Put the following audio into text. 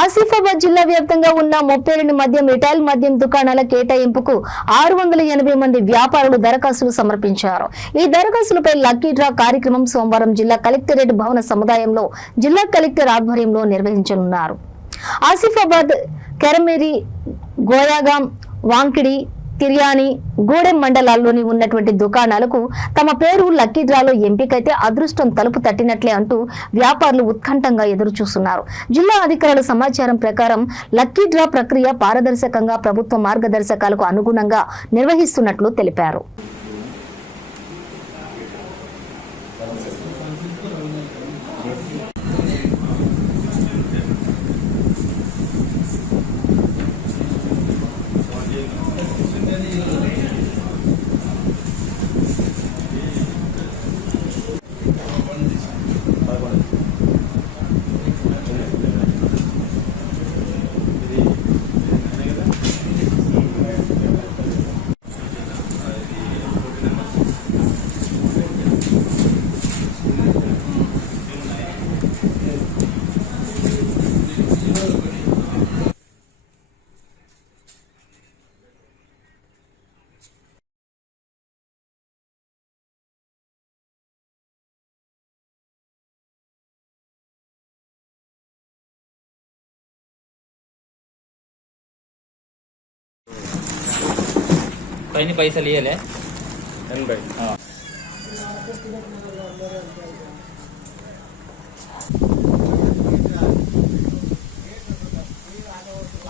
ఆసిఫాబాద్ జిల్లా వ్యాప్తంగా ఉన్న 32 మద్యం రిటైల్ మద్యం దుకాణాల కేటాయింపుకు 680 మంది వ్యాపారులు దరఖాస్తులు సమర్పించారు. ఈ దరఖాస్తులపై లక్కీ డ్రా కార్యక్రమం సోమవారం జిల్లా కలెక్టరేట్ భవన సముదాయంలో జిల్లా కలెక్టర్ ఆధ్వర్యంలో నిర్వహించనున్నారు. ఆసిఫాబాద్, కెరమేరి, గోయాగాం, వాంకిడి, తిర్యాని, గూడెం మండలాల్లోని ఉన్నటువంటి దుకాణాలకు తమ పేరు లక్కీ డ్రాలో ఎంపికైతే అదృష్టం తలుపు తట్టినట్లే అంటూ వ్యాపారులు ఉత్కంఠంగా ఎదురు చూస్తున్నారు. జిల్లా అధికారుల సమాచారం ప్రకారం లక్కీ డ్రా ప్రక్రియ పారదర్శకంగా ప్రభుత్వ మార్గదర్శకాలకు అనుగుణంగా నిర్వహిస్తున్నట్లు తెలిపారు. पैसे लिए ले 10 बाई